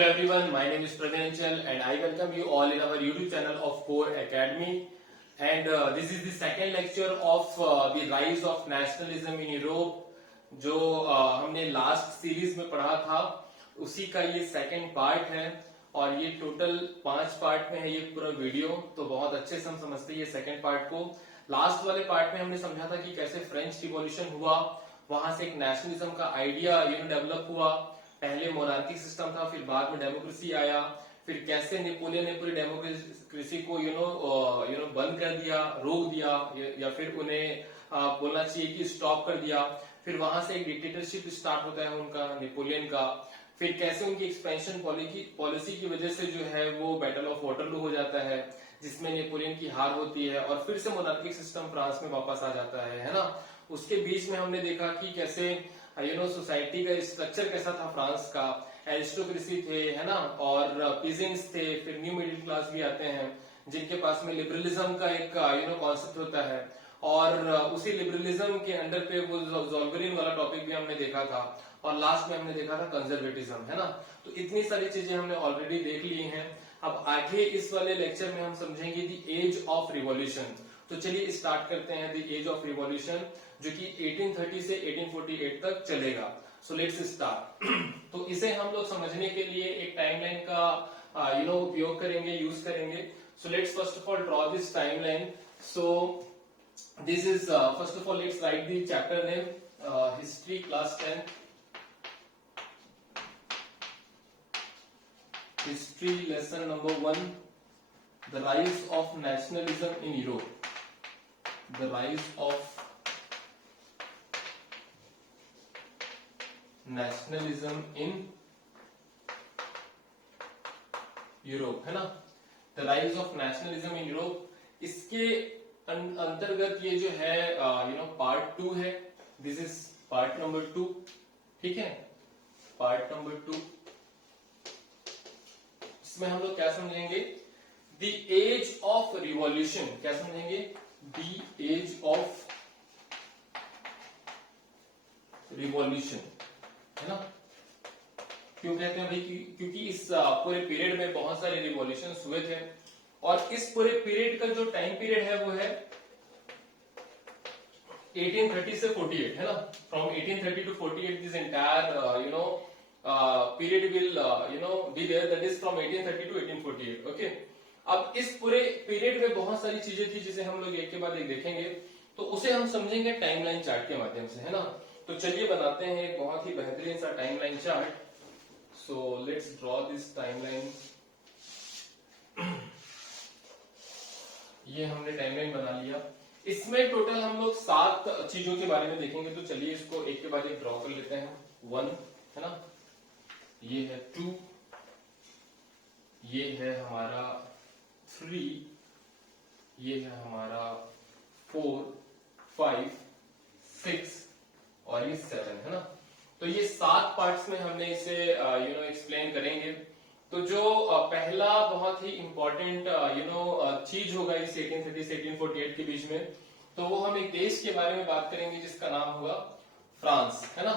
Hello everyone, my name is Pranyanchal and I welcome you all in our YouTube channel of Core Academy. And this is the second lecture of the rise of nationalism in Europe. जो हमने last series में पढ़ा था उसी का ये second part है और ये टोटल 5 पार्ट में है ये पूरा वीडियो। तो बहुत अच्छे से हम समझते हैं ये सेकंड पार्ट को। लास्ट वाले पार्ट में हमने समझा था कि कैसे फ्रेंच रिवॉल्यूशन हुआ, वहां से एक नेशनलिज्म का आइडिया डेवलप हुआ। पहले मोनार्की सिस्टम था, फिर बाद में डेमोक्रेसी आया, फिर कैसे नेपोलियन ने पूरी डेमोक्रेसी को बंद कर दिया, रोक दिया या फिर उन्हें बोलना चाहिए कि स्टॉप कर दिया। फिर वहां से एक डिक्टेटरशिप स्टार्ट होता है उनका, नेपोलियन का। फिर कैसे उनकी एक्सपेंशन पॉलिसी की वजह से जो है वो बैटल ऑफ वाटरलू हो जाता है जिसमें नेपोलियन की हार होती है और फिर से मोनार्किक सिस्टम फ्रांस में वापस आ जाता है ना। उसके बीच में हमने देखा कि कैसे सोसाइटी का स्ट्रक्चर कैसा था फ्रांस का। एरिस्टोक्रेसी थे, है ना, और पीजेंट्स थे, फिर न्यू मिडिल क्लास भी आते हैं जिनके पास में लिबरलिज्म का एक कॉन्सेप्ट होता है। और उसी लिबरलिज्म के अंडर पे वो ज़ोल्बेरिन वाला टॉपिक भी हमने देखा था और लास्ट में हमने देखा था कंजर्वेटिज्म, है ना। तो इतनी सारी चीजें हमने ऑलरेडी देख ली हैं। अब आगे इस वाले लेक्चर में हम समझेंगे द एज ऑफ रिवॉल्यूशन। तो चलिए स्टार्ट करते हैं द एज ऑफ रिवॉल्यूशन जो कि 1830 से 1848 तक चलेगा। So let's start. तो इसे हम लोग समझने के लिए एक टाइमलाइन का उपयोग करेंगे, यूज करेंगे। So let's first of all draw this timeline. So this is first of all let's write the chapter name, history class 10, history lesson number 1, the rise of nationalism in Europe, the rise of nationalism in Europe, है ना। the rise of nationalism in Europe, इसके अंतर्गत ये जो है part 2 है। This is part number 2, ठीक है, पार्ट नंबर 2। इसमें हम लोग क्या समझेंगे? The age of revolution. क्या समझेंगे? द एज ऑफ रिवॉल्यूशन, है ना। क्यों कहते हैं भाई? क्योंकि इस पूरे पीरियड में बहुत सारे रिवॉल्यूशन हुए थे और इस पूरे पीरियड का जो टाइम पीरियड है वो है 1830 से 48, है ना। From 1830 to 48 this entire period will be there, that is from 1830 to 1848। Okay, अब इस पूरे पीरियड में बहुत सारी चीजें थी जिसे हम लोग एक के बाद एक देखेंगे, तो उसे हम समझेंगे टाइमलाइन चार्ट के माध्यम से, है ना। तो चलिए बनाते हैं एक बहुत ही बेहतरीन सा timeline chart. So let's draw this timeline. ये हमने टाइमलाइन बना लिया। इसमें टोटल हम लोग 7 चीजों के बारे में देखेंगे, तो चलिए इसको एक के बाद एक ड्रॉ कर लेते हैं। 1, है ना, ये है 2, ये है हमारा 3, ये है हमारा 4, 5, 6 और ये 7, है ना। तो ये 7 पार्ट्स में हमने इसे एक्सप्लेन करेंगे। तो जो पहला बहुत ही इंपॉर्टेंट चीज होगा इस 1830 से 1848 के बीच में, तो वो हम एक देश के बारे में बात करेंगे जिसका नाम होगा फ्रांस, है ना।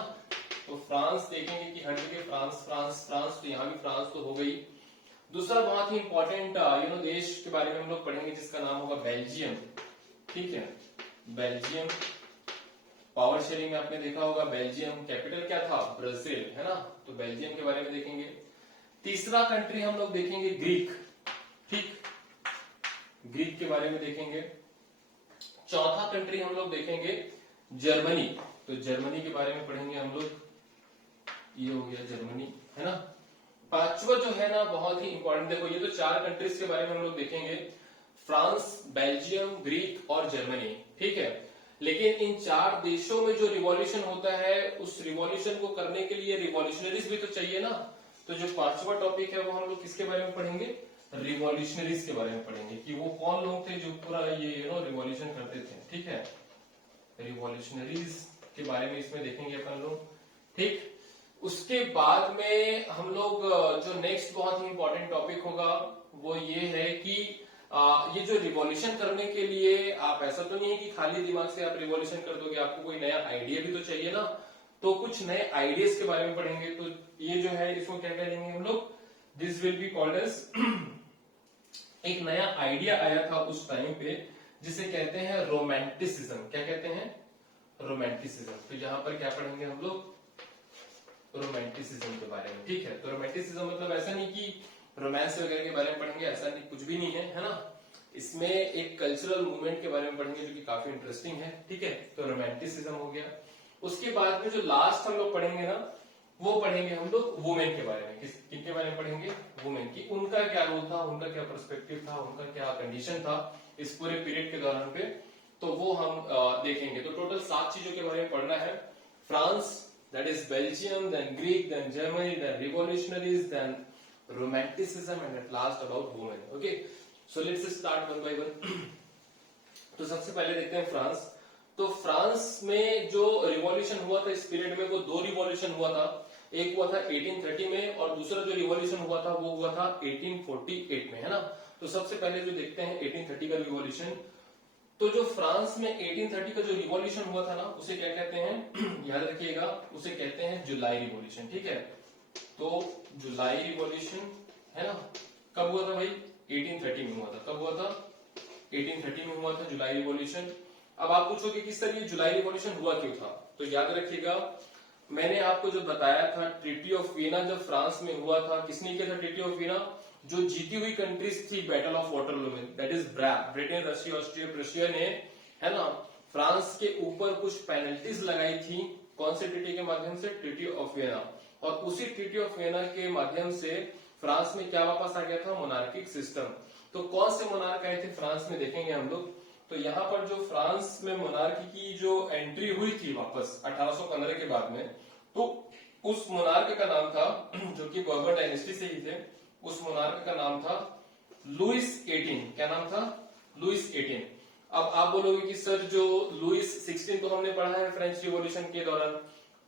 तो फ्रांस देखेंगे कि हर जगह फ्रांस फ्रांस फ्रांस, तो यहाँ भी फ्रांस तो हो गई। दूसरा बहुत ही इंपॉर्टेंट देश के बारे में हम लोग पढ़ेंगे जिसका नाम होगा बेल्जियम, ठीक है, बेल्जियम। पावर शेयरिंग में आपने देखा होगा बेल्जियम, कैपिटल क्या था? ब्राजील, है ना। तो बेल्जियम के बारे में देखेंगे। तीसरा कंट्री हम लोग देखेंगे ग्रीक, ठीक, ग्रीक के बारे में देखेंगे। चौथा कंट्री हम लोग देखेंगे जर्मनी, तो जर्मनी के बारे में पढ़ेंगे हम लोग। ये हो गया जर्मनी, है ना। पांचवा जो है ना बहुत ही इंपॉर्टेंट, देखो ये तो 4 कंट्रीज के बारे में हम लोग देखेंगे, फ्रांस, बेल्जियम, ग्रीक और जर्मनी, ठीक है। लेकिन इन 4 देशों में जो रिवॉल्यूशन होता है उस रिवॉल्यूशन को करने के लिए रिवॉल्यूशनरीज भी तो चाहिए ना। तो जो 5वां टॉपिक है वो हम लोग किसके बारे में पढ़ेंगे? रिवॉल्यूशनरीज के बारे में पढ़ेंगे कि वो कौन लोग थे जो पूरा ये रिवॉल्यूशन करते थे, ठीक है। रिवॉल्यूशनरीज के बारे में इसमें देखेंगे अपन लोग, ठीक। उसके बाद में हम लोग जो नेक्स्ट बहुत ही इंपॉर्टेंट टॉपिक होगा वो ये है कि ये जो रिवॉल्यूशन करने के लिए आप ऐसा तो नहीं है कि खाली दिमाग से आप रिवॉल्यूशन कर दोगे, आपको कोई नया आइडिया भी तो चाहिए ना। तो कुछ नए आइडियाज के बारे में पढ़ेंगे। तो ये जो है इसको क्या कहेंगे हम लोग? विल बी कॉल्ड एज एक नया आइडिया आया था उस टाइम पे जिसे कहते हैं रोमांटिसिज्म। क्या कहते हैं? रोमांटिसिज्म। तो यहाँ पर क्या पढ़ेंगे हम लोग? रोमांटिसिज्म के बारे में। ठीक है, तो रोमांटिसिज्म मतलब ऐसा नहीं कि रोमांस वगैरह के बारे में पढ़ेंगे, ऐसा नहीं, कुछ भी नहीं है ना। इसमें एक कल्चरल मूवमेंट के बारे में पढ़ेंगे जो कि काफी इंटरेस्टिंग है। ठीक है, तो रोमांटिसिज्म हो गया। उसके बाद में जो लास्ट हम लोग पढ़ेंगे ना, वो पढ़ेंगे हम लोग वुमेन के बारे में। किनके बारे में पढ़ेंगे? वुमेन की। उनका क्या रोल था, उनका क्या पर्सपेक्टिव था, उनका क्या कंडीशन था इस पूरे पीरियड के दौरान पे, तो वो हम देखेंगे। तो टोटल 7 चीजों के बारे में पढ़ना है। France, that is Belgium, then Greek, then Germany, then revolutionaries, then romanticism, and at last about women. Okay, so let's start one by one. तो सबसे पहले देखते हैं फ्रांस। तो फ्रांस में जो रिवॉल्यूशन हुआ था इस पीरियड में, वो 2 रिवॉल्यूशन हुआ था। एक हुआ था 1830 में और दूसरा जो रिवॉल्यूशन हुआ था वो हुआ था 1848 में, है ना। तो सबसे पहले जो देखते हैं 1830 का रिवॉल्यूशन। तो जो फ्रांस में 1830 का जो रिवॉल्यूशन हुआ था ना, उसे क्या कहते हैं? याद रखिएगा, उसे कहते हैं जुलाई रिवॉल्यूशन। ठीक है, तो जुलाई रिवॉल्यूशन, है ना, कब हुआ था भाई? 1830 में हुआ था। कब हुआ था? 1830 में हुआ था जुलाई रिवॉल्यूशन। अब आप पूछोगे कि सर ये जुलाई रिवॉल्यूशन हुआ क्यों था? तो याद रखिएगा, मैंने आपको जो बताया था ट्रीटी ऑफ वीना जब फ्रांस में हुआ था, किसने किया था ट्रीटी ऑफ वीना? जो जीती हुई कंट्रीज थी बैटल ऑफ वाटरलू में, that is Britain, Russia, Austria, Prussia ने, है ना, फ्रांस के ऊपर कुछ पेनल्टीज लगाई थी। कौन से ट्रीटी के माध्यम से? Treaty of Vienna. और उसी ट्रीटी ऑफ वियना के माध्यम से फ्रांस में क्या वापस आ गया था? मोनार्किक सिस्टम। तो कौन से मोनार्क आए थे फ्रांस में, देखेंगे हम लोग। तो यहाँ पर जो फ्रांस में मोनार्की की जो एंट्री हुई थी वापस 1815 के बाद में, तो उस मोनार्क का नाम था, जो कि बर्बर डायनेस्टी से ही थे, उस मोनार्क का नाम था लुइस 18। क्या नाम था? लुइस 18। अब आप बोलोगे कि सर जो लुइस 16 तो हमने पढ़ा है फ्रेंच रिवॉल्यूशन के दौरान,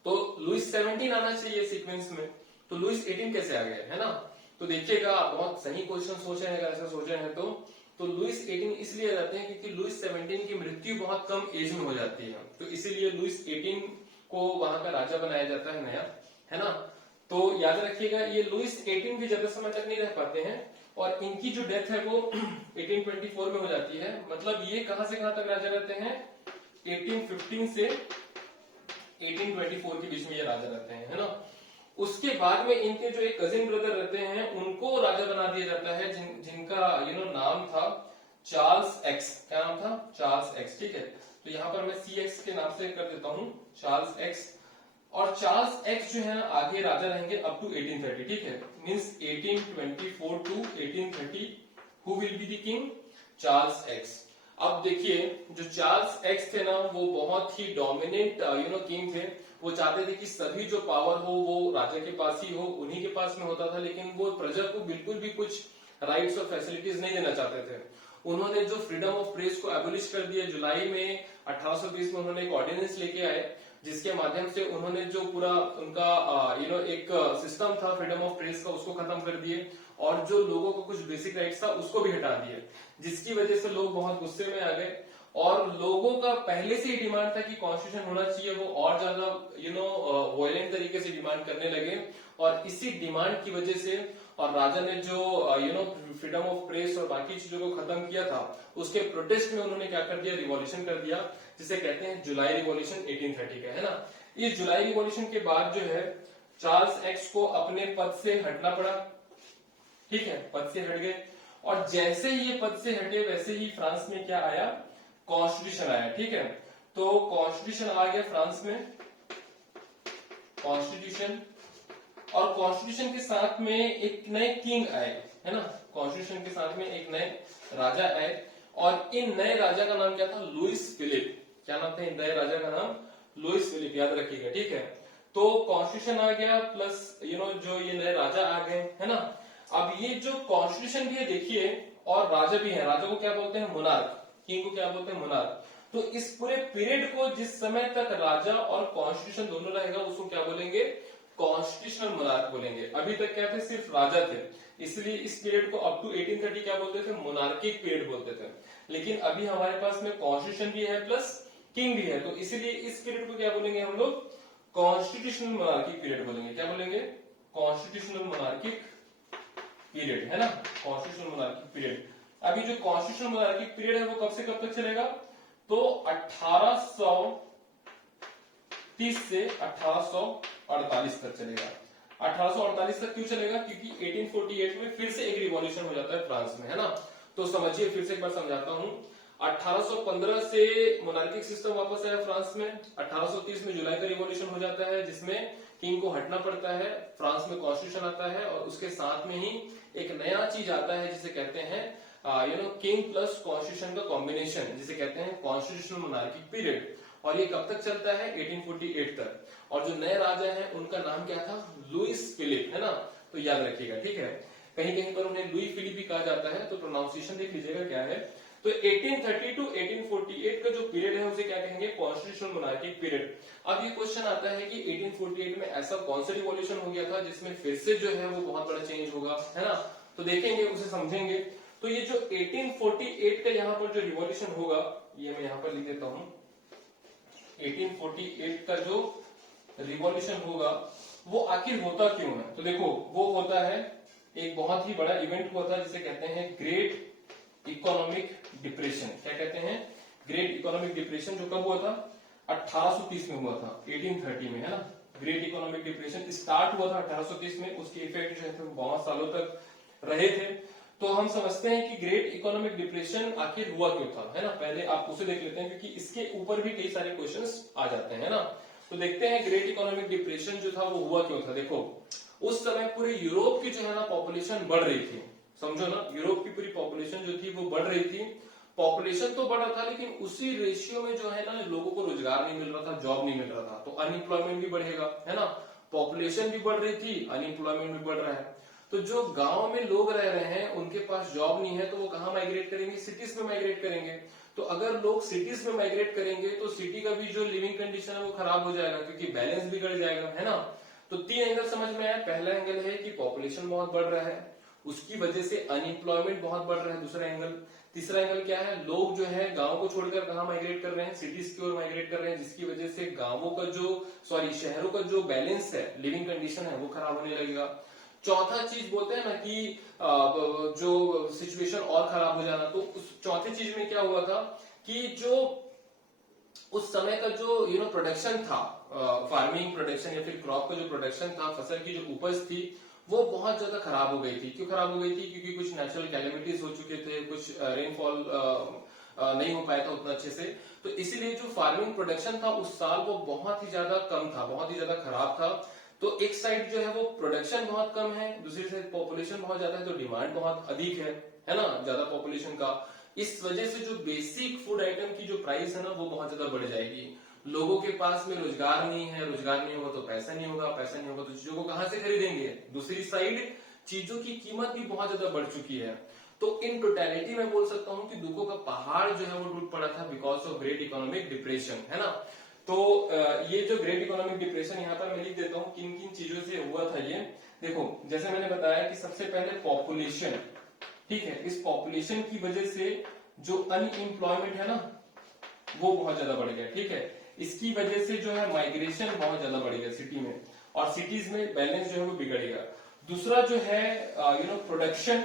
तो लुइस 17 आना चाहिए सीक्वेंस में, तो लुइस 18 कैसे आ गया, है ना। तो देखिएगा, आप बहुत सही क्वेश्चन सोचे हैं, अगर ऐसा सोचे हैं तो लुइस 18 इसलिए आ जाते हैं क्योंकि लुइस 17 की मृत्यु बहुत कम एज में हो जाती है, तो इसीलिए लुइस 18 को वहां का राजा बनाया जाता है नया, है ना। तो याद रखिएगा, ये लुइस 18 भी ज्यादा समय तक नहीं रह पाते हैं और इनकी जो डेथ है वो 1824 में हो जाती है। मतलब ये कहां से कहां तक राजा रहते हैं? 1815 से 1824 के बीच में ये राजा रहते हैं, है ना। उसके बाद में इनके जो एक कजिन ब्रदर रहते हैं उनको राजा बना दिया जाता है, जिनका नाम था चार्ल्स एक्स। क्या नाम था? Charles x. ठीक है, तो यहाँ पर मैं CX के नाम से कर देता हूँ, चार्ल्स एक्स। और चार्ल्स एक्स जो है आगे राजा रहेंगे अप टू 1830। ठीक है, means 1824 to 1830 who will be the king? Charles X. अब देखिए, जो चार्ल्स एक्स थे ना, वो बहुत ही डोमिनेंट किंग थे। वो चाहते थे कि सभी जो पावर हो वो राजा के पास ही हो, उन्हीं के पास में होता था, लेकिन वो प्रजा को बिल्कुल भी कुछ राइट्स और फैसिलिटीज नहीं देना चाहते थे। उन्होंने जो फ्रीडम ऑफ प्रेस को एबोलिश कर दिया, जुलाई में 1820 में उन्होंने एक ऑर्डिनेंस लेके आए, जिसके माध्यम से उन्होंने जो पूरा उनका एक सिस्टम था फ्रीडम ऑफ प्रेस का, उसको खत्म कर दिए और जो लोगों को कुछ बेसिक राइट्स था उसको भी हटा दिए, जिसकी वजह से लोग बहुत गुस्से में आ गए। और लोगों का पहले से ही डिमांड था कि कॉन्स्टिट्यूशन होना चाहिए, वो और ज्यादा वायलेंट तरीके से डिमांड करने लगे। और इसी डिमांड की वजह से और राजा ने जो फ्रीडम ऑफ प्रेस और बाकी चीजों को खत्म किया था, उसके प्रोटेस्ट में उन्होंने क्या कर दिया? रिवॉल्यूशन कर दिया, जिसे कहते हैं जुलाई रिवॉल्यूशन 1830 का, है ना। इस जुलाई रिवॉल्यूशन के बाद जो है चार्ल्स एक्स को अपने पद से हटना पड़ा। ठीक है, पद से हट गए और जैसे ही ये पद से हटे वैसे ही फ्रांस में क्या आया? कॉन्स्टिट्यूशन आया। ठीक है, तो कॉन्स्टिट्यूशन आ गया फ्रांस में, कॉन्स्टिट्यूशन। और कॉन्स्टिट्यूशन के साथ में एक नए किंग आए, है ना। कॉन्स्टिट्यूशन के साथ में एक नए राजा आए और इन नए राजा का नाम क्या था? Louis Philippe. क्या नाम था इन नए राजा का नाम? लुइस फिलिप, याद रखिएगा। ठीक है, तो कॉन्स्टिट्यूशन आ गया प्लस जो ये नए राजा आ गए, है ना। अब ये जो कॉन्स्टिट्यूशन भी है देखिए, और राजा भी है, राजा को क्या बोलते हैं? मोनार्क। किंग को क्या बोलते हैं? मोनार्क। तो इस पूरे पीरियड को जिस समय तक राजा और कॉन्स्टिट्यूशन दोनों रहेगा उसको क्या बोलेंगे? कॉन्स्टिट्यूशनल मोनार्क बोलेंगे। अभी तक क्या थे? सिर्फ राजा थे, इसलिए इस पीरियड को अप टू 1830 क्या बोलते थे? मोनार्किक पीरियड बोलते थे। लेकिन अभी हमारे पास में कॉन्स्टिट्यूशन भी है प्लस किंग भी है, तो इसीलिए इस पीरियड को क्या बोलेंगे हम लोग? कॉन्स्टिट्यूशनल मोनार्किक पीरियड बोलेंगे। क्या बोलेंगे? कॉन्स्टिट्यूशनल मोनार्किक पीरियड है ना, कॉन्स्टिट्यूशनल मोनार्की पीरियड। अभी जो कॉन्स्टिट्यूशनल मोनार्की पीरियड है वो कब से कब तक चलेगा, तो 1830 से 1848 तक चलेगा। 1848 तक क्यों चलेगा, क्योंकि 1848 में फिर से एक रिवॉल्यूशन हो जाता है फ्रांस में, है ना। तो समझिए, फिर से एक बार समझाता हूं। 1815 से मोनार्किक सिस्टम वापस आया फ्रांस में। 1830 में जुलाई का रिवॉल्यूशन हो जाता है, जिसमें किंग को हटना पड़ता है, फ्रांस में कॉन्स्टिट्यूशन आता है, और उसके साथ में ही एक नया चीज आता है जिसे कहते हैं किंग प्लस कॉन्स्टिट्यूशन का कॉम्बिनेशन, जिसे कहते हैं कॉन्स्टिट्यूशनल मोनार्किक पीरियड। और ये कब तक चलता है, 1848 तक। और जो नए राजा हैं उनका नाम क्या था, लुइस फिलिप, है ना। तो याद रखिएगा, ठीक है। कहीं कहीं पर उन्हें लुई फिलिप भी कहा जाता है, तो प्रोनाउंसिएशन देख लीजिएगा क्या है। तो 1830 टू 1848 का जो पीरियड है उसे क्या कहेंगे, कॉन्स्टिट्यूशनल मोनार्किक पीरियड। अब ये क्वेश्चन आता है कि 1848 में ऐसा कौन सा रिवॉल्यूशन हो गया था जिसमें फिर से जो है वो बहुत बड़ा चेंज होगा, है ना। तो देखेंगे, उसे समझेंगे। तो ये जो 1848 का यहाँ पर जो रिवॉल्यूशन होगा, ये मैं यहाँ पर लिख देता हूं। 1848 का जो रिवॉल्यूशन होगा वो आखिर होता क्यों है, तो देखो वो होता है, एक बहुत ही बड़ा इवेंट हुआ था जिसे कहते हैं ग्रेट इकोनॉमिक डिप्रेशन। क्या कहते हैं, ग्रेट इकोनॉमिक डिप्रेशन, जो कब हुआ था, 1830 में हुआ था, 1830 में, है ना। ग्रेट इकोनॉमिक डिप्रेशन स्टार्ट हुआ था 1830 में, उसके इफेक्ट जो है बहुत सालों तक रहे थे। तो हम समझते हैं कि ग्रेट इकोनॉमिक डिप्रेशन आखिर हुआ क्यों था, है ना। पहले आप उसे देख लेते हैं, क्योंकि इसके ऊपर भी कई सारे क्वेश्चंस आ जाते हैं ना। तो देखते हैं ग्रेट इकोनॉमिक डिप्रेशन जो था वो हुआ क्यों था। देखो, उस समय पूरे यूरोप की जो है ना पॉपुलेशन बढ़ रही थी, समझो ना, यूरोप की पूरी पॉपुलेशन जो थी वो बढ़ रही थी। पॉपुलेशन तो बढ़ रहा था, लेकिन उसी रेशियो में जो है ना लोगों को रोजगार नहीं मिल रहा था, जॉब नहीं मिल रहा था, तो अनएम्प्लॉयमेंट भी बढ़ेगा, है ना। पॉपुलेशन भी बढ़ रही थी, अनएम्प्लॉयमेंट भी बढ़ रहा है। तो जो गांव में लोग रह रहे हैं उनके पास जॉब नहीं है, तो वो कहाँ माइग्रेट करेंगे, सिटीज में माइग्रेट करेंगे। तो अगर लोग सिटीज में माइग्रेट करेंगे तो सिटी का भी जो लिविंग कंडीशन है वो खराब हो जाएगा, क्योंकि बैलेंस बिगड़ जाएगा, है ना। तो 3 एंगल समझ में आया। पहला एंगल है कि पॉपुलेशन बहुत बढ़ रहा है, उसकी वजह से अनएम्प्लॉयमेंट बहुत बढ़ रहा है, दूसरा एंगल। तीसरा एंगल क्या है, लोग जो है गांव को छोड़कर कहाँ माइग्रेट कर रहे हैं, सिटीज की ओर माइग्रेट कर रहे हैं, जिसकी वजह से गांवों का जो शहरों का जो बैलेंस है, लिविंग कंडीशन है, वो खराब होने लगेगा। चौथा चीज बोलते हैं ना कि जो सिचुएशन और खराब हो जाना, तो उस चौथे चीज में क्या हुआ था कि जो उस समय का जो प्रोडक्शन था, फार्मिंग प्रोडक्शन या फिर क्रॉप का जो प्रोडक्शन था, फसल की जो उपज थी, वो बहुत ज्यादा खराब हो गई थी। क्यों खराब हो गई थी, क्योंकि कुछ नेचुरल कैलेमिटीज हो चुके थे, कुछ रेनफॉल नहीं हो पाया था उतना अच्छे से। तो इसीलिए जो फार्मिंग प्रोडक्शन था उस साल वो बहुत ही ज्यादा कम था, बहुत ही ज्यादा खराब था। तो एक साइड जो है वो प्रोडक्शन बहुत कम है, दूसरी साइड पॉपुलेशन बहुत ज्यादा है, तो डिमांड बहुत अधिक है ना, ज्यादा पॉपुलेशन का। इस वजह से जो बेसिक फूड आइटम की जो प्राइस है ना वो बहुत ज्यादा बढ़ जाएगी। लोगों के पास में रोजगार नहीं है, रोजगार नहीं होगा तो पैसा नहीं होगा, पैसा नहीं होगा तो चीजों को कहां से खरीदेंगे। दूसरी साइड चीजों की कीमत भी बहुत ज्यादा बढ़ चुकी है। तो इन टोटलिटी में बोल सकता हूं कि दुखों का पहाड़ जो है वो टूट पड़ा था because of great economic depression, है ना। तो ये जो ग्रेट इकोनॉमिक डिप्रेशन यहाँ पर मैं लिख देता हूँ किन किन चीजों से हुआ था ये। देखो, जैसे मैंने बताया कि सबसे पहले पॉपुलेशन, ठीक है, इस पॉपुलेशन की वजह से जो अनएम्प्लॉयमेंट है ना वो बहुत ज्यादा बढ़ गया, ठीक है। इसकी वजह से जो है माइग्रेशन बहुत ज्यादा बढ़ गया सिटी में, और सिटीज में बैलेंस जो है वो बिगड़ गया। दूसरा जो है प्रोडक्शन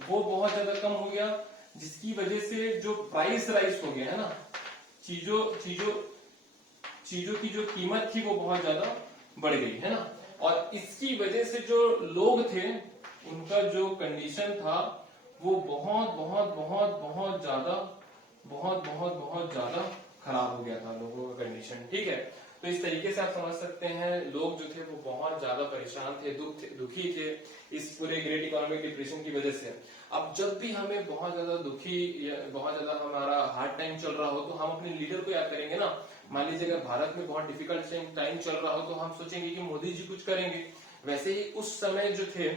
वो बहुत ज्यादा कम हो गया, जिसकी वजह से जो प्राइस राइज हो गया, है ना, चीजों की जो कीमत थी वो बहुत ज्यादा बढ़ गई, है ना। और इसकी वजह से जो लोग थे उनका जो कंडीशन था वो बहुत बहुत बहुत बहुत ज्यादा खराब हो गया था लोगों का कंडीशन, ठीक है। तो इस तरीके से आप समझ सकते हैं लोग जो थे वो बहुत ज्यादा परेशान थे, दुखी थे इस पूरे ग्रेट इकोनॉमिक डिप्रेशन की वजह से। अब जब भी हमें बहुत ज्यादा दुखी या बहुत ज्यादा हमारा हार्ड टाइम चल रहा हो तो हम अपने लीडर को याद करेंगे ना। मान लीजिए अगर भारत में बहुत डिफिकल्ट टाइम चल रहा हो तो हम सोचेंगे कि मोदी जी कुछ करेंगे। वैसे ही उस समय जो थे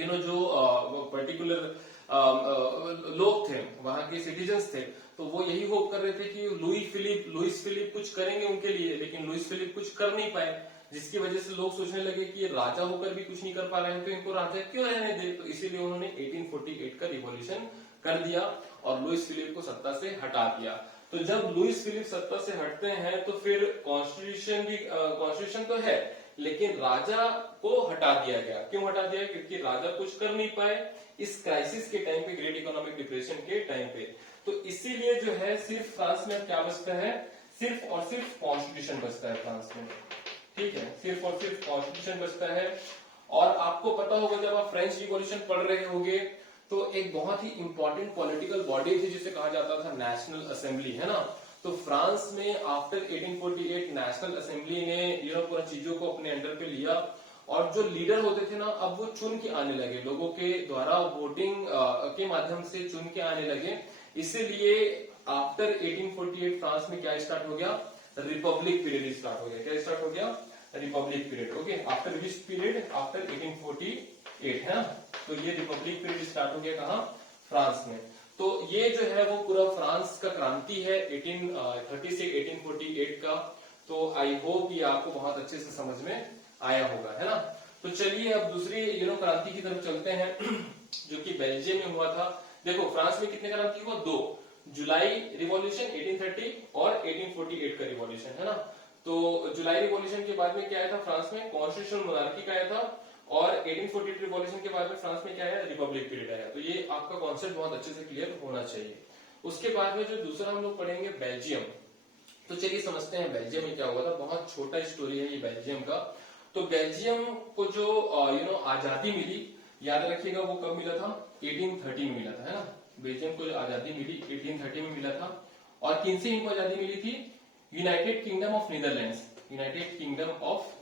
जो पर्टिकुलर लोग थे, वहां के सिटीजन्स थे, तो वो यही होप कर रहे थे कि लुइस फिलिप कुछ करेंगे उनके लिए, लेकिन लुइस फिलिप कुछ कर नहीं पाए, जिसकी वजह से लोग सोचने लगे कि ये राजा होकर भी कुछ नहीं कर पा रहे हैं तो इनको राजा क्यों रहने दे। तो इसीलिए उन्होंने 1848 का रिवॉल्यूशन कर दिया और लुइस फिलिप को सत्ता से हटा दिया। तो जब लुइस फिलिप सत्ता से हटते हैं तो फिर कॉन्स्टिट्यूशन तो है, लेकिन राजा को हटा दिया गया। क्यों हटा दिया? क्योंकि राजा कुछ कर नहीं पाए इस क्राइसिस के टाइम पे, ग्रेट इकोनॉमिक डिप्रेशन के टाइम पे। तो इसीलिए जो है सिर्फ फ्रांस में क्या बचता है, सिर्फ और सिर्फ कॉन्स्टिट्यूशन बचता है फ्रांस में, ठीक है, सिर्फ और सिर्फ कॉन्स्टिट्यूशन बचता है। और आपको पता होगा जब आप फ्रेंच रिवॉल्यूशन पढ़ रहे होंगे तो एक बहुत ही इंपॉर्टेंट पॉलिटिकल बॉडी थी जिसे कहा जाता था नेशनल असेंबली, है ना। तो फ्रांस में आफ्टर 1848 नेशनल असेंबली ने पूरा चीजों को अपने अंडर पे लिया, और जो लीडर होते थे ना अब वो चुन के आने लगे, लोगों के द्वारा वोटिंग के माध्यम से चुन के आने लगे। इसीलिए आफ्टर 1848 फ्रांस में क्या स्टार्ट हो गया, रिपब्लिक पीरियड स्टार्ट हो गया। क्या स्टार्ट हो गया? Republic period. Okay, after which period? After 1848, है ना। तो ये रिपब्लिक पीरियड स्टार्ट हो गया कहाँ? फ्रांस में। तो ये जो है वो पूरा फ्रांस का क्रांति है 1830 से 1848 का। तो आई होप ये आपको बहुत अच्छे से समझ में आया होगा, है ना। तो चलिए अब दूसरी क्रांति की तरफ चलते हैं जो कि बेल्जियम में हुआ था। देखो फ्रांस में कितने क्रांति हुआ? 2, जुलाई रिवॉल्यूशन 1830 और 1848 का रिवॉल्यूशन, है ना। तो जुलाई रिवॉल्यूशन के बाद में क्या आया था फ्रांस में? कॉन्स्टिट्यूशनल मोनार्की का आया था। और 1848 रिवॉल्यूशन के बाद में फ्रांस में क्या आया? रिपब्लिक पीरियड आया। तो ये आपका कॉन्सेप्ट बहुत अच्छे से क्लियर होना चाहिए। उसके बाद में जो दूसरा हम लोग पढ़ेंगे बेल्जियम। तो चलिए समझते हैं बेल्जियम में क्या हुआ था। बहुत छोटा स्टोरी है ये बेल्जियम का। तो बेल्जियम को जो आजादी मिली, याद रखिएगा वो कब मिला था? 1830 में मिला था, है ना। बेल्जियम को जो आजादी मिली 1830 में मिला था। और किन से इनको आजादी मिली थी? United kingdom of Netherlands, United kingdom of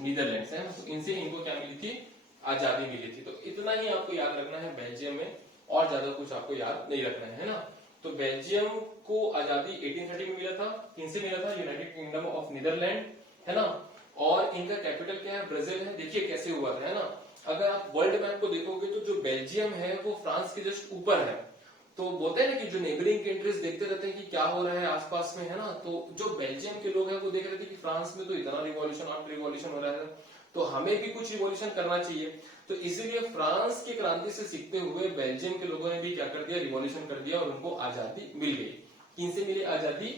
Netherlands है, तो इनसे इनको क्या मिली थी? आजादी मिली थी। तो इतना ही आपको याद रखना है बेल्जियम में, और ज्यादा कुछ आपको याद नहीं रखना है ना। तो बेल्जियम को आजादी 1830 में मिला था। किनसे मिला था? यूनाइटेड किंगडम ऑफ नीदरलैंड, है ना। और इनका कैपिटल क्या है? ब्राजील है। देखिए कैसे हुआ था, है ना। अगर आप वर्ल्ड मैप को देखोगे तो जो बेल्जियम है वो फ्रांस के जस्ट ऊपर है। तो बोलते हैं ना कि जो नेबरिंग कंट्रीज देखते रहते हैं कि क्या हो रहा है आसपास में, है ना। तो जो बेल्जियम के लोग हैं वो देख रहे थे कि फ्रांस में तो इतना रिवॉल्यूशन हो रहा है, तो हमें भी कुछ रिवॉल्यूशन करना चाहिए। तो इसीलिए फ्रांस की क्रांति से सीखते हुए बेल्जियम के लोगों ने भी क्या कर दिया? रिवॉल्यूशन कर दिया और उनको आजादी मिल गई। किनसे मिली आजादी?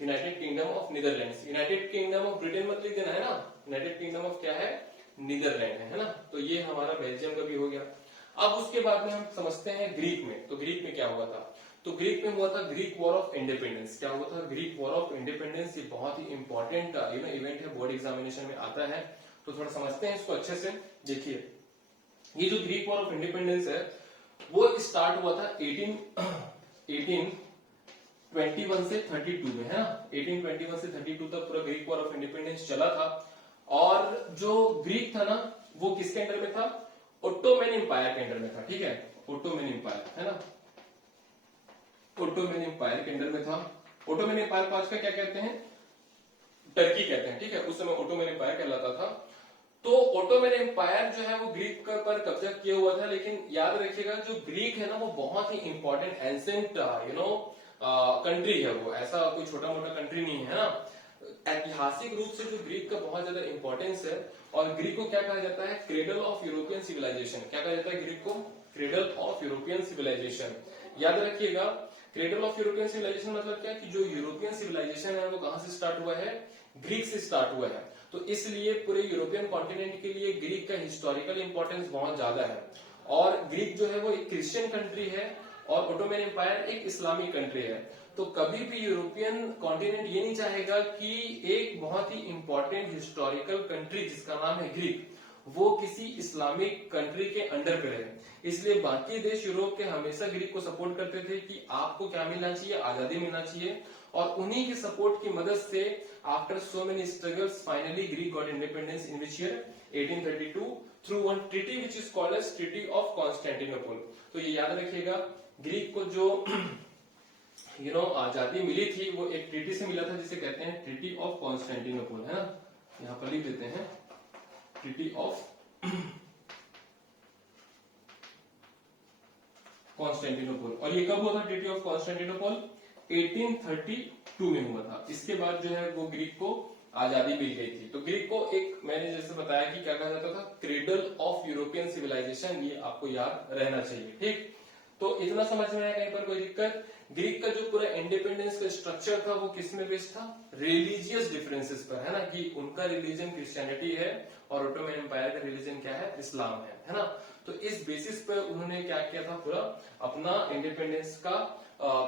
United kingdom of Netherlands. United kingdom of Britain मत लिख देना, है ना। यूनाइटेड किंगडम ऑफ क्या है? नीदरलैंड है ना। तो ये हमारा बेल्जियम का भी हो गया। अब उसके बाद में हम समझते हैं ग्रीक में। तो ग्रीक में क्या हुआ था? तो ग्रीक में हुआ था ग्रीक वॉर ऑफ इंडिपेंडेंस। क्या हुआ था? Greek war of independence. ये बहुत ही इंपॉर्टेंट इवेंट है, बोर्ड एग्जामिनेशन में आता है। तो थोड़ा समझते हैं इसको अच्छे से। देखिए ये जो ग्रीक वॉर ऑफ इंडिपेंडेंस है वो स्टार्ट हुआ था 1821 से 32 में, है ना। 1821 से 32 तक पूरा ग्रीक वॉर ऑफ इंडिपेंडेंस चला था। और जो ग्रीक था ना वो किसके अंडर में था? ओटोमन एम्पायर के अंडर में था, ठीक है। ओटोमन एम्पायर, है ना। ओटोमन एम्पायर के अंडर में था। ओटोमन एम्पायर को आज का क्या कहते हैं? टर्की कहते हैं, ठीक है। उस समय ओटोमन एम्पायर कहलाता था। तो ओटोमन एम्पायर जो है वो ग्रीक पर कब्जा किया हुआ था। लेकिन याद रखिएगा जो ग्रीक है ना वो बहुत ही इंपॉर्टेंट एंसेंट कंट्री है। वो ऐसा कोई छोटा मोटा कंट्री नहीं है ना। ऐतिहासिक रूप से जो ग्रीक का बहुत ज्यादा इंपॉर्टेंस है। और ग्रीक को क्या कहा जाता है? Cradle of European civilization. क्या कहा जाता है ग्रीक को? Cradle of European civilization. याद रखिएगा क्रेडल ऑफ यूरोपियन सिविलाइजेशन मतलब क्या? कि जो यूरोपियन सिविलाइजेशन है वो कहां से स्टार्ट हुआ है? ग्रीक से स्टार्ट हुआ है। तो इसलिए पूरे यूरोपियन कॉन्टिनेंट के लिए ग्रीक का हिस्टोरिकल इंपॉर्टेंस बहुत ज्यादा है। और ग्रीक जो है वो एक क्रिश्चियन कंट्री है और ओटोमन एम्पायर एक इस्लामिक कंट्री है। तो कभी भी यूरोपियन कॉन्टिनेंट ये नहीं चाहेगा कि एक बहुत ही इंपॉर्टेंट हिस्टोरिकल कंट्री जिसका नाम है ग्रीक वो किसी इस्लामिक कंट्री के अंडर पे रहे। इसलिए बाकी देश यूरोप के हमेशा ग्रीक को सपोर्ट करते थे कि आपको क्या मिलना चाहिए? आजादी मिलना चाहिए। और उन्हीं के सपोर्ट की मदद से after so many struggles finally Greek got independence in which year? 1832 through one treaty which is called as treaty of Constantinople. तो ये याद रखिएगा ग्रीक को जो आजादी मिली थी वो एक ट्रीटी से मिला था जिसे कहते हैं ट्रीटी ऑफ कॉन्स्टेंटिनोपल, है ना। यहाँ पर लिख देते हैं ट्रीटी ऑफ कॉन्स्टेंटिनोपल। और ये कब हुआ था ट्रीटी ऑफ कॉन्स्टेंटिनोपल? 1832 में हुआ था। इसके बाद जो है वो ग्रीक को आजादी मिल गई थी। तो ग्रीक को एक मैंने जैसे बताया कि क्या कहा जाता था? Cradle of European civilization. ये आपको याद रहना चाहिए, ठीक। तो इतना समझ में आया कहीं पर कोई दिक्कत? ग्रीक का जो पूरा इंडिपेंडेंस का स्ट्रक्चर था वो किस में बेस्ड था? रिलीजियस डिफरेंसेस पर, है ना, कि उनका रिलीजन क्रिश्चियनिटी है और ऑटोमन एम्पायर का रिलीजन क्या है? इस्लाम है ना। तो इस बेसिस पर उन्होंने क्या किया था, पूरा अपना इंडिपेंडेंस का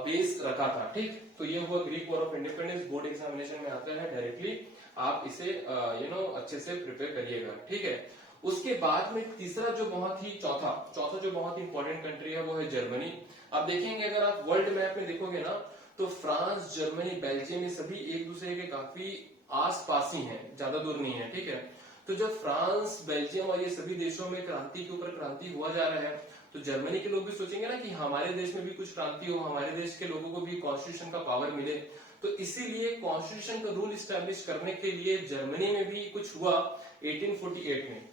बेस रखा था। ठीक, तो ये हुआ Greek war of independence, board examination में आता है डायरेक्टली, आप इसे अच्छे से प्रिपेयर करिएगा। ठीक है, उसके बाद में तीसरा जो बहुत ही चौथा जो बहुत ही इंपॉर्टेंट कंट्री है वो है जर्मनी। आप देखेंगे अगर आप वर्ल्ड मैप में देखोगे ना, तो फ्रांस, जर्मनी, बेल्जियम, ये सभी एक दूसरे के काफी आस पास ही हैं, ज्यादा दूर नहीं है। ठीक है, तो जब फ्रांस, बेल्जियम और ये सभी देशों में क्रांति के ऊपर क्रांति हुआ जा रहा है, तो जर्मनी के लोग भी सोचेंगे ना कि हमारे देश में भी कुछ क्रांति हो, हमारे देश के लोगों को भी कॉन्स्टिट्यूशन का पावर मिले। तो इसीलिए कॉन्स्टिट्यूशन का रूल स्टैब्लिश करने के लिए जर्मनी में भी कुछ हुआ 1848 में।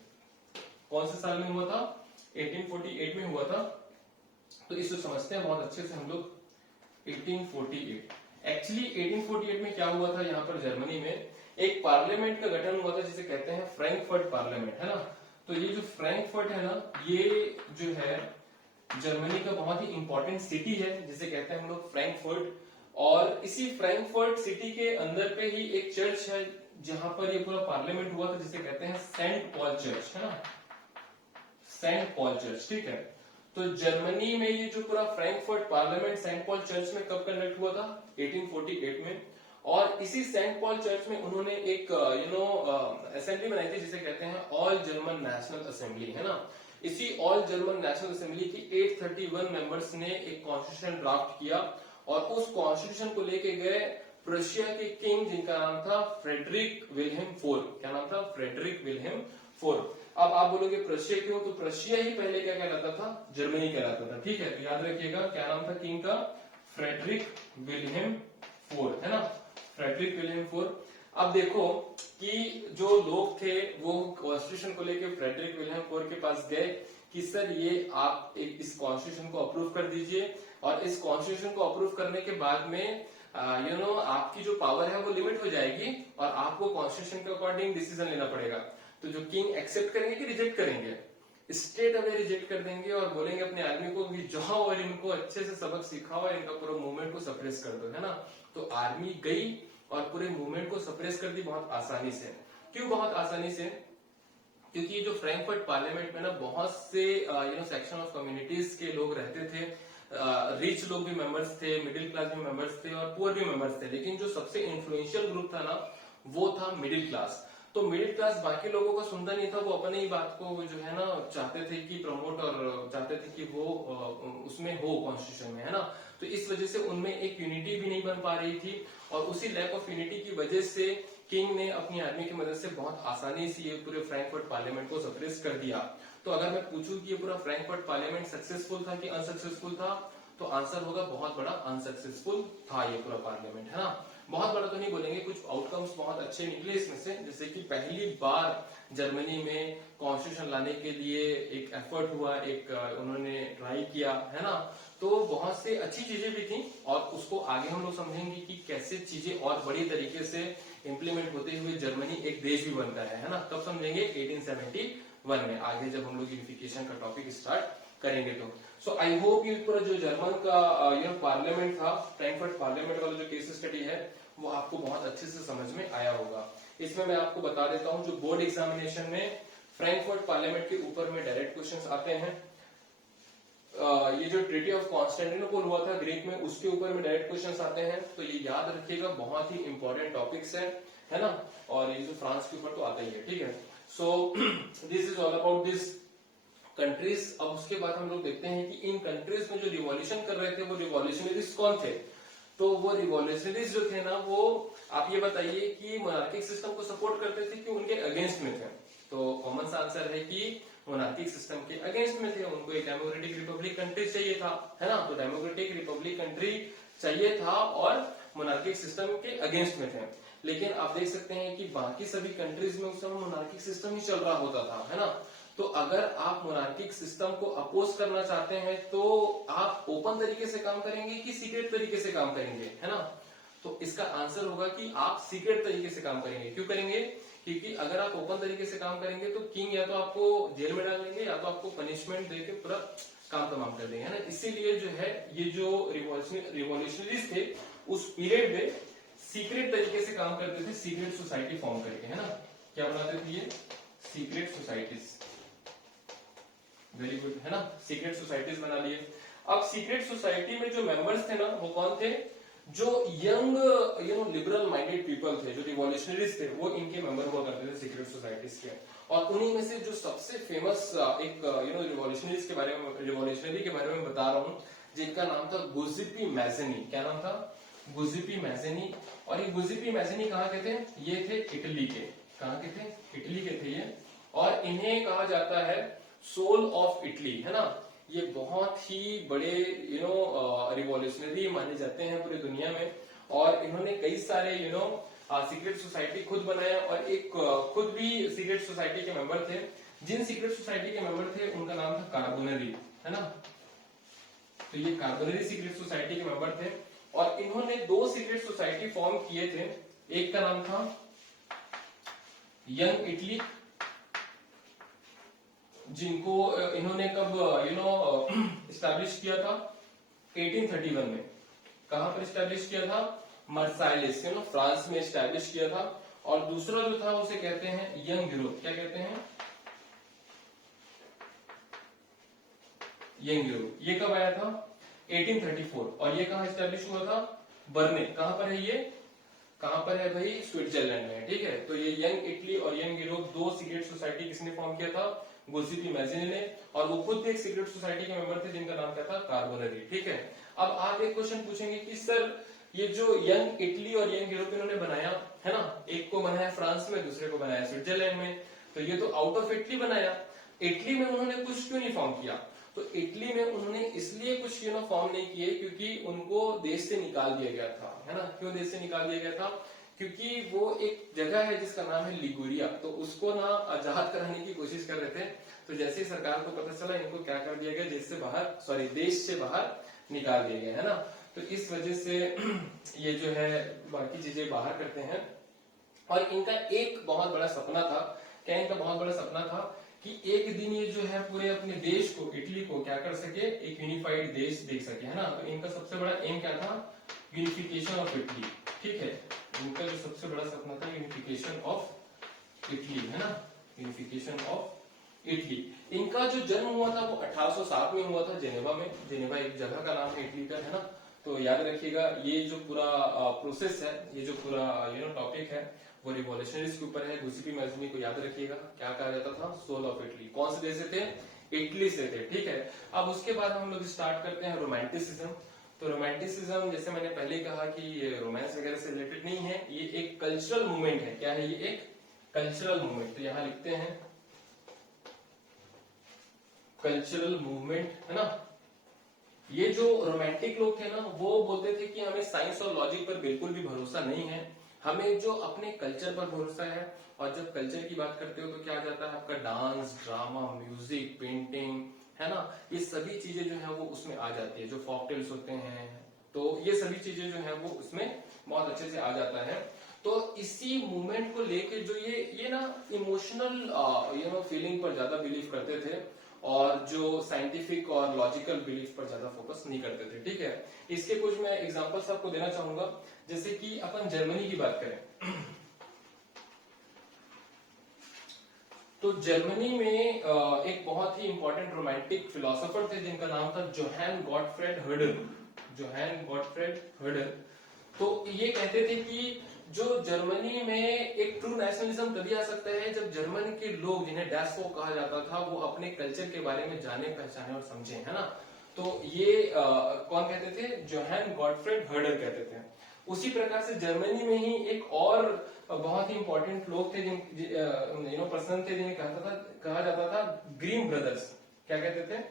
कौन से साल में हुआ था? 1848 में हुआ था। तो इसको समझते हैं बहुत अच्छे से हम लोग। 1848 एक्चुअली 1848 में क्या हुआ था, यहाँ पर जर्मनी में एक पार्लियामेंट का गठन हुआ था जिसे कहते हैं फ्रैंकफर्ट पार्लियामेंट, है ना। तो ये जो फ्रैंकफर्ट है ना, ये जो है जर्मनी का बहुत ही इंपॉर्टेंट सिटी है जिसे कहते हैं हम लोग फ्रैंकफर्ट। और इसी फ्रैंकफर्ट सिटी के अंदर पे ही एक चर्च है जहां पर ये पूरा पार्लियामेंट हुआ था जिसे कहते हैं सेंट पॉल चर्च, है ना, सेंट पॉल चर्च। ठीक है, तो जर्मनी में ये जो पूरा Frankfurt parliament saint Paul church में कब कंडक्ट हुआ था? 1848 में। और इसी सेंट पॉल चर्च में उन्होंने एक असेंबली बनाई थी जिसे कहते हैं ऑल जर्मन नेशनल असेंबली, है ना। इसी ऑल जर्मन नेशनल असेंबली की 831 मेंबर्स ने एक कॉन्स्टिट्यूशन ड्राफ्ट किया और उस कॉन्स्टिट्यूशन को लेके गए प्रशिया के किंग जिनका नाम था फ्रेडरिक विल्हेम फोर। क्या नाम था? Frederick Wilhelm four. अब आप बोलोगे प्रशिया क्यों? तो प्रशिया ही पहले क्या कहलाता था? जर्मनी कहलाता था। ठीक है, तो याद रखिएगा क्या नाम था किंग का? फ्रेडरिक विल्हेम फोर, है ना, फ्रेडरिक विल्हेम फोर। अब देखो कि जो लोग थे वो कॉन्स्टिट्यूशन को लेकर फ्रेडरिक विल्हेम फोर के पास गए कि सर ये आप इस कॉन्स्टिट्यूशन को अप्रूव कर दीजिए, और इस कॉन्स्टिट्यूशन को अप्रूव करने के बाद में आपकी जो पावर है वो लिमिट हो जाएगी और आपको कॉन्स्टिट्यूशन के अकॉर्डिंग डिसीजन लेना पड़ेगा। तो जो किंग एक्सेप्ट करेंगे कि रिजेक्ट करेंगे? स्ट्रेट अवे रिजेक्ट कर देंगे और बोलेंगे अपने आर्मी को कि जाओ और इनको अच्छे से सबक सिखाओ और इनका पूरा मूवमेंट को सप्रेस कर दो, है ना। तो आर्मी गई और पूरे मूवमेंट को सप्रेस कर दी बहुत आसानी से। क्यों बहुत आसानी से? क्योंकि जो फ्रैंकफर्ट पार्लियामेंट में ना बहुत से सेक्शन ऑफ कम्युनिटीज के लोग रहते थे, रिच लोग भी मेंबर्स थे, मिडिल क्लास भी मेंबर्स थे और पुअर भी मेंबर्स थे, लेकिन जो सबसे इन्फ्लुएंशियल ग्रुप था ना वो था मिडिल क्लास। तो मिडिल क्लास बाकी लोगों को सुनता नहीं था, वो अपने ही बात को जो है ना चाहते थे कि प्रमोट और चाहते थे कि वो उसमें हो कॉन्स्टिट्यूशन में, है ना। तो इस वजह से उनमें एक यूनिटी भी नहीं बन पा रही थी और उसी लैक ऑफ यूनिटी की वजह से किंग ने अपनी आर्मी की मदद से बहुत आसानी से ये पूरे फ्रैंकफर्ट पार्लियामेंट को सप्रेस कर दिया। तो अगर मैं पूछूं कि ये पूरा फ्रैंकफर्ट पार्लियामेंट सक्सेसफुल था कि अनसक्सेसफुल था, तो आंसर होगा बहुत बड़ा अनसक्सेसफुल था ये पूरा पार्लियामेंट, है ना। बहुत बड़ा तो नहीं बोलेंगे, कुछ आउटकम्स बहुत अच्छे निकले इसमें से, जैसे कि पहली बार जर्मनी में कॉन्स्टिट्यूशन लाने के लिए एक एफर्ट हुआ, एक उन्होंने ट्राई किया, है ना। तो बहुत से अच्छी चीजें भी थी और उसको आगे हम लोग समझेंगे कि कैसे चीजें और बड़ी तरीके से इंप्लीमेंट होते हुए जर्मनी एक देश भी बनता है ना। तब समझेंगे 1871 में, आगे जब हम लोग यूनिफिकेशन का टॉपिक स्टार्ट करेंगे तो। सो आई होप ये पूरा जो जर्मन का पार्लियामेंट था, फ्रैंकफर्ट पार्लियामेंट वाला जो केस स्टडी है वो आपको बहुत अच्छे से समझ में आया होगा। इसमें मैं आपको बता देता हूं, जो बोर्ड एग्जामिनेशन में फ्रैंकफर्ट पार्लियामेंट के ऊपर में डायरेक्ट क्वेश्चंस आते हैं। ये जो ट्रीटी ऑफ कॉन्स्टेंटिनोपल हुआ था ग्रीक में, उसके ऊपर में डायरेक्ट क्वेश्चंस आते हैं, तो ये याद रखिएगा, बहुत ही इंपॉर्टेंट टॉपिक्स है ना। और ये जो फ्रांस के ऊपर तो आता ही है, ठीक है। सो this is all about this countries. अब उसके बाद हम लोग देखते हैं कि इन कंट्रीज में जो रिवॉल्यूशन कर रहे थे वो रिवॉल्यूशनरीज कौन थे। तो वो रिवॉल्यूशनरीज जो थे ना, वो आप ये बताइए कि मोनार्किक सिस्टम को सपोर्ट करते थे कि उनके अगेंस्ट में थे। तो कॉमन सा आंसर है कि मोनार्किक सिस्टम के अगेंस्ट में थे, उनको एक डेमोक्रेटिक रिपब्लिक कंट्री चाहिए था, है ना। तो डेमोक्रेटिक रिपब्लिक कंट्री चाहिए था और मोनार्किक सिस्टम के अगेंस्ट में थे। लेकिन आप देख सकते हैं कि बाकी सभी कंट्रीज में उस समय मोनार्किक सिस्टम ही चल रहा होता था, है ना। तो अगर आप मोनार्किक सिस्टम को अपोज करना चाहते हैं तो आप ओपन तरीके से काम करेंगे कि सीक्रेट तरीके से काम करेंगे, है ना। तो इसका आंसर होगा कि आप सीक्रेट तरीके से काम करेंगे। क्यों करेंगे? क्योंकि अगर आप ओपन तरीके से काम करेंगे तो किंग या तो आपको जेल में डाल देंगे या तो आपको पनिशमेंट देके पूरा काम तमाम कर देंगे, है ना। इसीलिए जो है ये जो रिवॉल्यूशनरीज थे उस पीरियड में सीक्रेट तरीके से काम करते थे, सीक्रेट सोसाइटी फॉर्म करके, है ना। क्या बनाते थे ये? Secret societies. वेरी गुड, है ना, सीक्रेट सोसाइटीज बना लिए। अब सीक्रेट सोसाइटी में जो मेंबर्स थे ना वो कौन थे? जो यंग लिबरल माइंडेड पीपल थे, जो रिवॉल्यूशनरीज थे, वो इनके मेंबर हुआ करते थे सीक्रेट सोसाइटीज के। और उन्हीं में से जो सबसे फेमस एक रिवॉल्यूशनरी के बारे में बता रहा हूँ, जिनका नाम था गुजिपी मैज़ेनी। क्या नाम था? गुजिपी मैज़ेनी। और ये गुजिपी मैज़ेनी कहाँ के थे? ये थे इटली के। कहाँ के थे? इटली के थे ये। और इन्हें कहा जाता है सोल ऑफ इटली, है ना। ये बहुत ही बड़े रिवॉल्यूशनरी माने जाते हैं पूरी दुनिया में। और इन्होंने कई सारे सीक्रेट सोसाइटी खुद बनाया और एक खुद भी सीक्रेट सोसाइटी के मेंबर थे। जिन सीक्रेट सोसाइटी के मेंबर थे उनका नाम था कार्बोनरी, है ना। तो ये कार्बोनरी सीक्रेट सोसाइटी के मेंबर थे। और इन्होंने 2 सीक्रेट सोसाइटी फॉर्म किए थे। एक का नाम था यंग इटली, जिनको इन्होंने कब इस्टेब्लिश किया था? 1831 में। कहां पर इस्टेब्लिश किया था? मर्साइलिस, फ्रांस में इस्टेब्लिश किया था। और दूसरा जो था उसे कहते हैं यंग यूरोप। क्या कहते हैं? Young Europe. ये कब आया था? 1834। और ये कहां इस्टेब्लिश हुआ था? बर्ने। कहां पर है ये? कहां पर है भाई? स्विट्जरलैंड में, ठीक है। तो ये यंग इटली और यंग यूरोप 2 सीक्रेट सोसाइटी किसने फॉर्म किया था? गुजिपी मैज़ेनी ने। और वो खुद भी एक सीक्रेट सोसाइटी के मेंबर थे जिनका नाम क्या था? कार्बोनरी, ठीक है। अब आप एक क्वेश्चन पूछेंगे कि सर ये जो यंग इटली और यंग यूरोप इन्होंने बनाया, है ना, एक को बनाया फ्रांस में, दूसरे को बनाया स्विट्जरलैंड में, तो ये तो आउट ऑफ इटली बनाया। इटली में उन्होंने कुछ क्यों नहीं फॉर्म किया? तो इटली में उन्होंने इसलिए कुछ फॉर्म नहीं किए क्योंकि उनको देश से निकाल दिया गया था, है ना। क्यों देश से निकाल दिया गया था? क्योंकि वो एक जगह है जिसका नाम है लिगुरिया, तो उसको ना आजाद कराने की कोशिश कर रहे थे। तो जैसे ही सरकार को पता चला, इनको क्या कर दिया गया? देश से बाहर निकाल दिया गया, है ना। तो इस वजह से ये जो है बाकी चीजें बाहर करते हैं। और इनका एक बहुत बड़ा सपना था। क्या इनका बहुत बड़ा सपना था? कि एक दिन ये जो है पूरे अपने देश को, इटली को क्या कर सके? एक यूनिफाइड देश देख सके, है ना। तो इनका सबसे बड़ा एम क्या था? यूनिफिकेशन ऑफ इटली, ठीक है। इनका जो सबसे बड़ा सपना था यूनिफिकेशन ऑफ इटली, है ना, यूनिफिकेशन ऑफ इटली। इनका जो जन्म हुआ था वो 1807 में हुआ था जेनेवा में। जेनेवा एक जगह का नाम है इटली का, है ना। तो याद रखिएगा ये जो पूरा प्रोसेस है, ये जो पूरा टॉपिक है वो रिवॉल्यूशनरीज के ऊपर है। गुजिपी मैज़ेनी को याद रखिएगा। क्या कहा जाता था? Soul of Italy. कौन से देश से थे? इटली से थे, ठीक है। अब उसके बाद हम लोग स्टार्ट करते हैं रोमांटिसिज्म। तो रोमांटिसिज्म, जैसे मैंने पहले कहा कि रोमांस वगैरह से रिलेटेड नहीं है, ये एक कल्चरल मूवमेंट है। क्या है? ये एक कल्चरल मूवमेंट। तो यहां लिखते हैं कल्चरल मूवमेंट, है ना। ये जो रोमांटिक लोग थे ना, वो बोलते थे कि हमें साइंस और लॉजिक पर बिल्कुल भी भरोसा नहीं है, हमें जो अपने कल्चर पर भरोसा है। और जब कल्चर की बात करते हो तो क्या आ जाता है आपका? डांस, ड्रामा, म्यूजिक, पेंटिंग, है ना। ये सभी चीजें जो है वो उसमें आ जाती है। जो फोक टेल्स होते हैं, तो ये सभी चीजें जो है वो उसमें बहुत अच्छे से आ जाता है। तो इसी मूवमेंट को लेके जो ये ना इमोशनल फीलिंग पर ज्यादा बिलीव करते थे, और जो साइंटिफिक और लॉजिकल बिलीफ पर ज्यादा फोकस नहीं करते थे, ठीक है। इसके कुछ मैं एग्जांपल्स आपको देना चाहूंगा। जैसे कि अपन जर्मनी की बात करें तो जर्मनी में एक बहुत ही इंपॉर्टेंट रोमांटिक फिलोसोफर थे जिनका नाम था Johann Gottfried Herder. Johann Gottfried Herder. तो ये कहते थे कि जो जर्मनी में एक ट्रू नेशनलिज्म तभी आ सकता है जब जर्मन के लोग, जिन्हें डैशफो कहा जाता था, वो अपने कल्चर के बारे में जाने, पहचाने और समझे, है ना। तो ये कौन कहते थे? जोहान गॉटफ्रेड हर्डल कहते थे। उसी प्रकार से जर्मनी में ही एक और बहुत ही इंपॉर्टेंट लोग थे, पर्सन थे, जिन्हें कहा जाता था ग्रीम ब्रदर्स। क्या कहते थे?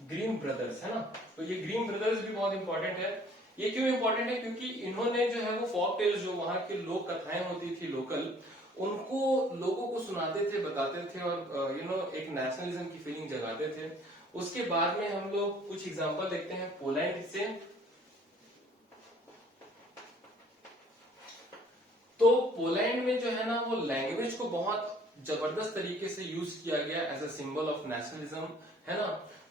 ग्रीम ब्रदर्स, है ना। तो ये ग्रीम ब्रदर्स भी बहुत इंपॉर्टेंट है। ये क्यों इंपॉर्टेंट है? क्योंकि इन्होंने जो है वो फॉक टेल्स, जो वहां के लोक कथाएं होती थी लोकल, उनको लोगों को सुनाते थे, बताते थे, और एक नेशनलिज्म की फीलिंग जगाते थे। उसके बाद में हम लोग कुछ एग्जांपल देखते हैं पोलैंड से। तो पोलैंड में जो है ना वो लैंग्वेज को बहुत जबरदस्त तरीके से यूज किया गया as a symbol of nationalism, है ना।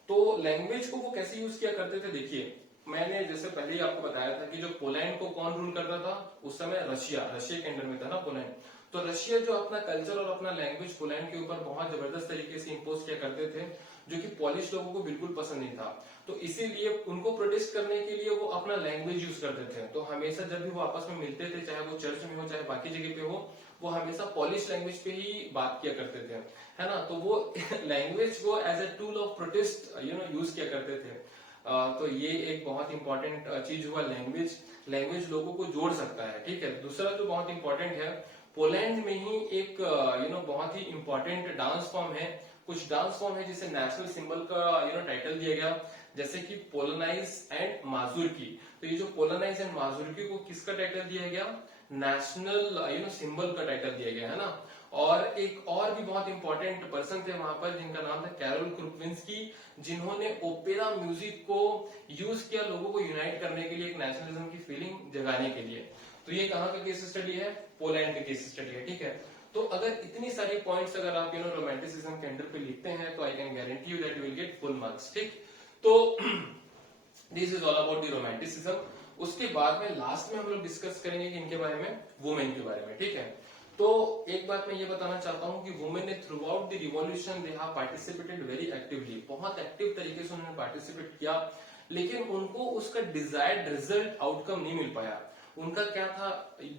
तो लैंग्वेज को वो कैसे यूज किया करते थे, देखिए मैंने जैसे पहले ही आपको बताया था कि जो पोलैंड को कौन रूल करता था उस समय, रशिया के अंडर में था ना पोलैंड। तो रशिया जो अपना कल्चर और अपना लैंग्वेज पोलैंड के ऊपर बहुत जबरदस्त तरीके से इम्पोज किया करते थे, जो कि पॉलिश लोगों को बिल्कुल पसंद नहीं था। तो इसीलिए उनको प्रोटेस्ट करने के लिए वो अपना लैंग्वेज यूज करते थे। तो हमेशा जब भी वो आपस में मिलते थे, चाहे वो चर्च में हो चाहे बाकी जगह पे हो, वो हमेशा पॉलिश लैंग्वेज पे ही बात किया करते थे, है ना। तो वो लैंग्वेज को as a tool of protest use किया करते थे। तो ये एक बहुत इंपॉर्टेंट चीज हुआ, लैंग्वेज लोगों को जोड़ सकता है, ठीक है। दूसरा जो बहुत इंपॉर्टेंट है, पोलैंड में ही एक बहुत ही इंपॉर्टेंट डांस फॉर्म है, कुछ डांस फॉर्म है जिसे नेशनल सिंबल का टाइटल दिया गया, जैसे कि पोलोनाइज एंड माजुर्की। तो ये जो पोलोनाइज एंड माजुर्की को किसका टाइटल दिया गया, नेशनल सिंबल का टाइटल दिया गया, है ना। और एक और भी बहुत इंपॉर्टेंट पर्सन थे वहां पर जिनका नाम था कैरोल क्रुपविंस्की, जिन्होंने ओपेरा म्यूजिक को यूज किया लोगों को यूनाइट करने के लिए, एक नेशनलिज्म की फीलिंग जगाने के लिए। तो ये कहाँ का केस स्टडी है, पोलैंड का केस स्टडी है, ठीक है। तो अगर इतनी सारी पॉइंट्स अगर आप रोमांटिसिज्म के अंडर पे लिखते हैं तो I can guarantee you that you will get full marks, ठीक। तो this is all about the romanticism. उसके बाद में लास्ट में हम लोग डिस्कस करेंगे कि इनके बारे में, वुमेन के बारे में, ठीक है। तो एक बात मैं ये बताना चाहता हूं कि वुमेन ने through out the revolution they have participated very actively, बहुत एक्टिव तरीके से उन्होंने पार्टिसिपेट किया, लेकिन उनको उसका डिजायर्ड रिजल्ट आउटकम नहीं मिल पाया। उनका क्या था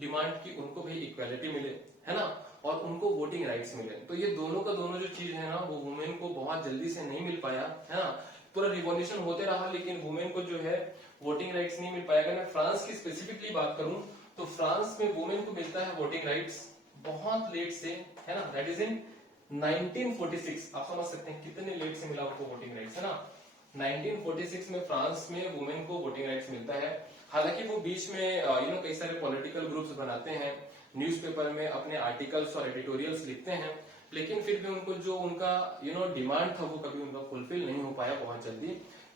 डिमांड की उनको भी इक्वालिटी मिले, है ना, और उनको वोटिंग राइट्स मिले। तो ये दोनों का दोनों जो चीज है ना, वो वुमेन को बहुत जल्दी से नहीं मिल पाया, है ना। पूरा रिवॉल्यूशन होते रहा लेकिन वुमेन को जो है वोटिंग राइट्स नहीं मिल पाया। अगर मैं फ्रांस की स्पेसिफिकली बात करूं तो फ्रांस में वुमेन को मिलता है वोटिंग राइट्स बहुत लेट से, है ना, दैट इज इन 1946। आप समझ सकते हैं कितने लेट से मिला आपको वोटिंग राइट्स, है ना। 1946 में फ्रांस में वुमेन को वोटिंग राइट्स मिलता है। हालांकि वो बीच में कई सारे पॉलिटिकल ग्रुप्स बनाते हैं, न्यूज़पेपर में अपने आर्टिकल्स और एडिटोरियल्स लिखते हैं, लेकिन फिर भी उनको जो उनका डिमांड था वो कभी उनका फुलफिल नहीं हो पाया बहुत जल्दी,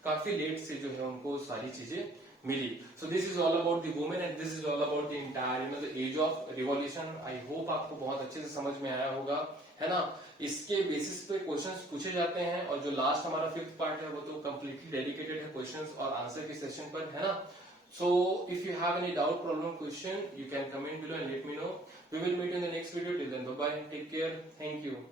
काफी लेट से जो है उनको सारी चीजें मिली। So this is all about the women and this is all about the entire the age of revolution. I hope आपको बहुत अच्छे से समझ में आया होगा, है ना। इसके बेसिस पे क्वेश्चंस पूछे जाते हैं और जो लास्ट हमारा 5th पार्ट है वो तो कंप्लीटली डेडिकेटेड है क्वेश्चंस और आंसर के सेशन पर, है ना। So if you have any doubt, problem, question, you can comment below and let me know. We will meet in the next video. Till then, bye bye. Take care. Thank you.